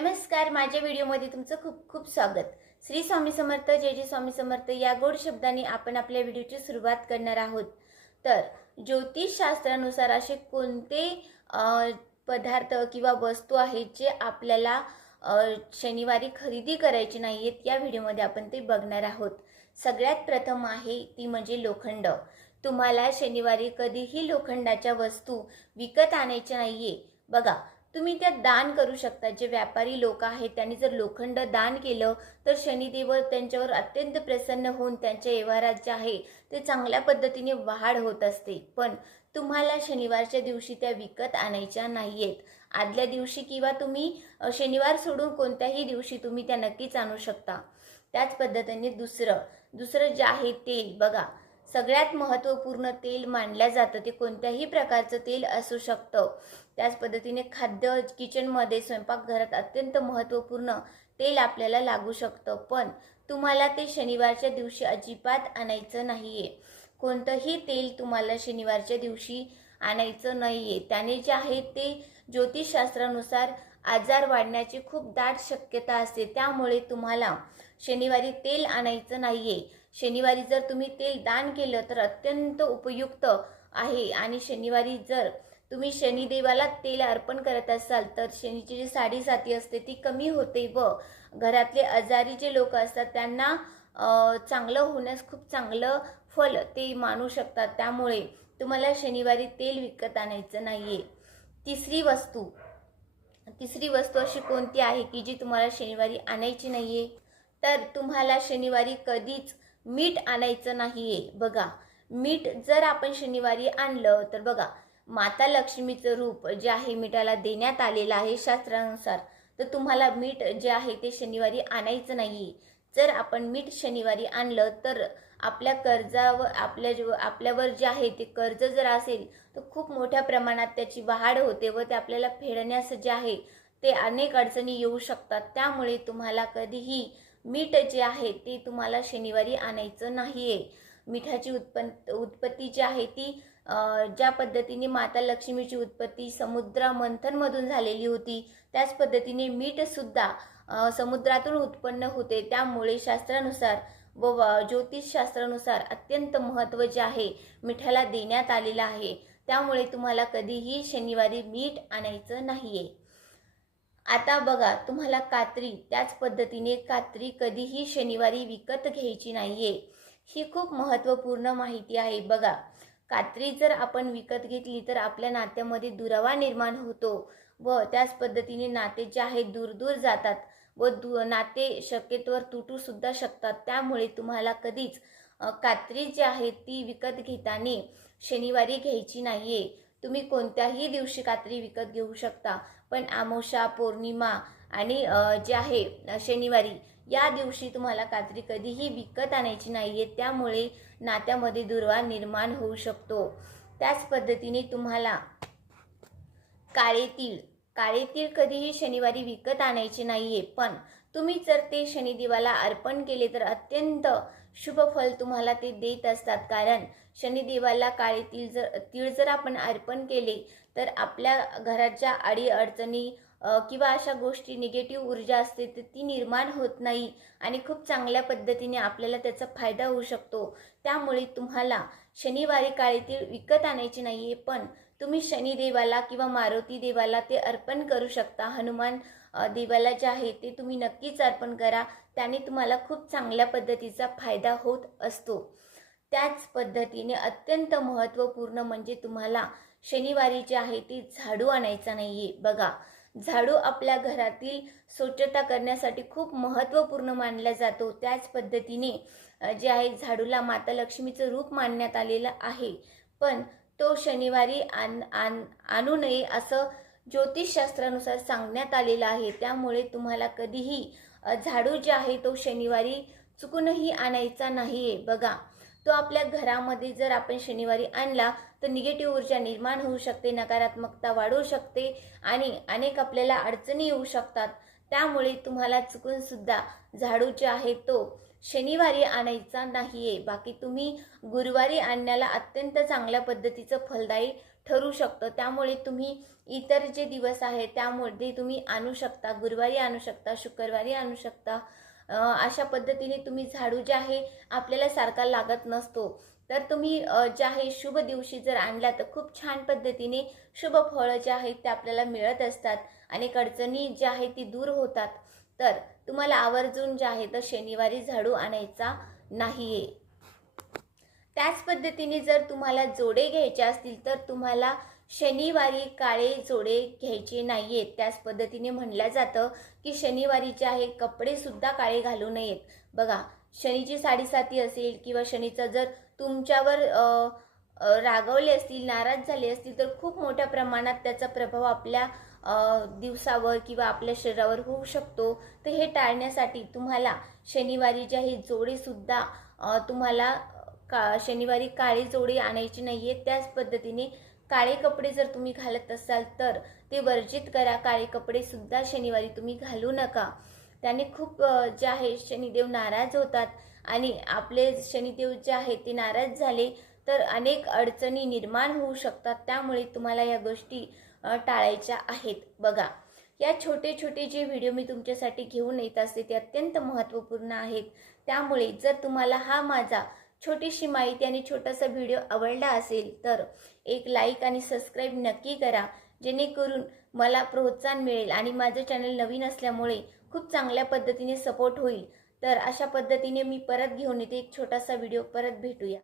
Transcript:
नमस्कार माझ्या व्हिडिओमध्ये तुमचं खूप खूप स्वागत. श्री स्वामी समर्थ जय जय स्वामी समर्थ या गोड शब्दांनी आपण आपल्या व्हिडिओची सुरुवात करणार आहोत. तर ज्योतिषशास्त्रानुसार असे कोणते पदार्थ किंवा वस्तू आहेत जे आपल्याला शनिवारी खरेदी करायची नाही आहेत या व्हिडिओमध्ये आपण ते बघणार आहोत. सगळ्यात प्रथम आहे ती म्हणजे लोखंड. तुम्हाला शनिवारी कधीही लोखंडाच्या वस्तू विकत आणायच्या नाही आहे बघा तुम्ही त्या दान करू शकता. जे व्यापारी लोक आहेत त्यांनी जर लोखंड दान केलं तर शनिदेव त्यांच्यावर अत्यंत प्रसन्न होऊन त्यांच्या व्यवहारात जे आहे ते चांगल्या पद्धतीने वाढ होत असते. पण तुम्हाला शनिवारच्या दिवशी त्या विकत आणायच्या नाहीयेत. आदल्या दिवशी किंवा तुम्ही शनिवार सोडून कोणत्याही दिवशी तुम्ही त्या नक्कीच आणू शकता. त्याच पद्धतीने दुसरं दुसरं जे आहे तेल बघा. सगळ्यात महत्त्वपूर्ण तेल मानलं जातं. ते कोणत्याही प्रकारचं तेल असू शकतं. त्याच पद्धतीने खाद्य किचनमध्ये स्वयंपाकघरात अत्यंत महत्त्वपूर्ण तेल आपल्याला लागू शकतं. पण तुम्हाला ते शनिवारच्या दिवशी अजिबात आणायचं नाही आहे कोणतंही तेल तुम्हाला शनिवारच्या दिवशी आणायचं नाही आहे त्याने जे आहे ते ज्योतिषशास्त्रानुसार आजार वाढण्याची खूप दाट शक्यता असते. त्यामुळे तुम्हाला शनिवारी तेल आणायचं नाही आहे शनिवारी जर तुम्ही तेल दान केलं तर अत्यंत उपयुक्त आहे. आणि शनिवारी जर तुम्ही शनिदेवाला तेल अर्पण करत असाल तर शनीची जी साडेसाती असते ती कमी होते व घरातले आजारी जे लोक असतात त्यांना चांगलं होण्यास खूप चांगलं फल ते मानू शकतात. त्यामुळे तुम्हाला शनिवारी तेल विकत आणायचं नाहीये. तिसरी वस्तू तिसरी वस्तू अशी कोणती आहे की जी तुम्हाला शनिवारी आणायची नाही आहे तर तुम्हाला शनिवारी कधीच मीठ आणायचं नाही आहे बघा मीठ जर आपण शनिवारी आणलं तर बघा माता लक्ष्मीचं रूप जे आहे मिठाला देण्यात आलेलं आहे शास्त्रानुसार तर तुम्हाला मीठ जे आहे ते शनिवारी आणायचं नाही जर आपण मीठ शनिवारी आणलं तर आपल्या कर्जावर आपल्या जे आपल्यावर जे आहे ते कर्ज जर असेल तर खूप मोठ्या प्रमाणात त्याची वाढ होते व ते आपल्याला फेडण्यास जे आहे ते अनेक अडचणी येऊ शकतात. त्यामुळे तुम्हाला कधीही मीठ जे आहे ते तुम्हाला शनिवारी आणायचं नाही आहे मिठाची उत्पन्न उत्पत्ती जी आहे ती ज्या पद्धतीने माता लक्ष्मीची उत्पत्ती समुद्र मंथनमधून झालेली होती त्याच पद्धतीने मीठसुद्धा समुद्रातून उत्पन्न होते. त्यामुळे शास्त्रानुसार व व ज्योतिषशास्त्रानुसार अत्यंत महत्त्व जे आहे मिठाला देण्यात आलेलं आहे. त्यामुळे तुम्हाला कधीही शनिवारी मीठ आणायचं नाहीये. आता बघा तुम्हाला कात्री त्याच पद्धतीने कात्री कधीही शनिवारी विकत घ्यायची नाहीये. ही खूप महत्त्वपूर्ण माहिती आहे. बघा कात्री जर आपण विकत घेतली तर आपल्या नात्यामध्ये दुरावा निर्माण होतो व त्याच पद्धतीने नाते जे आहे दूर दूर जातात व दु नाते शक्यतोवर तुटू सुद्धा शकतात. त्यामुळे तुम्हाला कधीच कात्री जी आहे ती विकत घेताना शनिवारी घ्यायची नाहीये. तुम्ही कोणत्याही दिवशी कात्री विकत घेऊ शकता. पण आमोशा पौर्णिमा आणि जे आहे शनिवारी या दिवशी तुम्हाला कात्री कधीही विकत आणायची नाहीये त्यामुळे नात्यामध्ये दुर्वा निर्माण होऊ शकतो. त्याच पद्धतीने तुम्हाला काळे तीळ काळे तीळ कधीही शनिवारी विकत आणायचे नाहीये पण तुम्ही जर ते शनिदेवाला अर्पण केले तर अत्यंत शुभ फल तुम्हाला ते देत असतात. कारण शनिदेवाला काळे तीळ जर तीळ जर आपण अर्पण केले तर आपल्या घराच्या अडीअडचणी अडी अडचणी किंवा अशा गोष्टी निगेटिव्ह ऊर्जा असते तर ती निर्माण होत नाही आणि खूप चांगल्या पद्धतीने आपल्याला त्याचा फायदा होऊ शकतो. त्यामुळे तुम्हाला शनिवारी काळीतील तीळ विकत आणायची नाही आहे पण तुम्ही शनिदेवाला किंवा मारुती देवाला ते अर्पण करू शकता. हनुमान देवाला जे आहे ते तुम्ही नक्कीच अर्पण करा. त्याने तुम्हाला खूप चांगल्या पद्धतीचा फायदा होत असतो. त्याच पद्धतीने अत्यंत महत्त्वपूर्ण म्हणजे तुम्हाला शनिवारी जे आहे ते झाडू आणायचा आहे बघा झाडू आपल्या घरातील स्वच्छता करण्यासाठी खूप महत्त्वपूर्ण मानला जातो. त्याच पद्धतीने जे आहे झाडूला माता लक्ष्मीचं रूप मानण्यात आलेलं आहे. पण तो शनिवारी आण आण आणू नये असं ज्योतिषशास्त्रानुसार सांगण्यात आलेलं आहे. त्यामुळे तुम्हाला कधीही झाडू जे आहे तो शनिवारी चुकूनही आणायचा नाही आहे बघा तो आपल्या घरामध्ये जर आपण शनिवारी आणला तर निगेटिव्ह ऊर्जा निर्माण होऊ शकते नकारात्मकता वाढू शकते आणि अनेक आपल्याला अडचणी येऊ शकतात. त्यामुळे तुम्हाला चुकून सुद्धा झाडू जे आहे तो शनिवारी आणायचा नाही आहे बाकी तुम्ही गुरुवारी आणण्याला अत्यंत चांगल्या पद्धतीचं फलदायी ठरू शकतं. त्यामुळे तुम्ही इतर जे दिवस आहे त्यामध्ये तुम्ही आणू शकता. गुरुवारी आणू शकता शुक्रवारी आणू शकता. अशा पद्धतीने तुम्ही झाडू जे आहे आपल्याला सारखा लागत नसतो. तर तुम्ही जे आहे शुभ दिवशी जर आणला तर खूप छान पद्धतीने शुभ फळं जे आहेत ते आपल्याला मिळत असतात आणि अडचणी ज्या आहेत ती दूर होतात. तर तुम्हाला आवर्जून जे आहे तर शनिवारी झाडू आणायचा नाहीये. त्याच पद्धतीने जर तुम्हाला जोडे घ्यायचे असतील तर तुम्हाला शनिवारी काळे जोडे घ्यायचे नाहीयेत. त्याच पद्धतीने म्हणलं जातं की शनिवारी जे आहे कपडेसुद्धा काळे घालू नयेत. बघा शनीची साडेसाती असेल किंवा शनीचा जर तुमच्यावर रागवले असतील नाराज झाले असतील तर खूप मोठ्या प्रमाणात त्याचा प्रभाव आपल्या दिवसावर किंवा आपल्या शरीरावर होऊ शकतो. तर हे टाळण्यासाठी तुम्हाला शनिवारी जे आहे जोडेसुद्धा तुम्हाला का शनिवारी काळे जोडे आणायचे नाही आहेत त्याच पद्धतीने काळे कपडे जर तुम्ही घालत असाल तर ते वर्जित करा. काळे कपडे सुद्धा शनिवारी तुम्ही घालू नका. त्याने खूप जे आहे शनिदेव नाराज होतात आणि आपले शनिदेव जे आहे ते नाराज झाले तर अनेक अडचणी निर्माण होऊ शकतात. त्यामुळे तुम्हाला या गोष्टी टाळायच्या आहेत. बघा या छोटे छोटे जे व्हिडिओ मी तुमच्यासाठी घेऊन येत असते ते अत्यंत महत्त्वपूर्ण आहेत. त्यामुळे जर तुम्हाला हा माझा छोटीशी माहिती आणि छोटासा व्हिडिओ आवडला असेल तर एक लाईक आणि सबस्क्राईब नक्की करा जेणेकरून मला प्रोत्साहन मिळेल आणि माझं चॅनल नवीन असल्यामुळे खूप चांगल्या पद्धतीने सपोर्ट होईल. तर अशा पद्धतीने मी परत घेऊन येते. एक छोटासा व्हिडिओ परत भेटूया.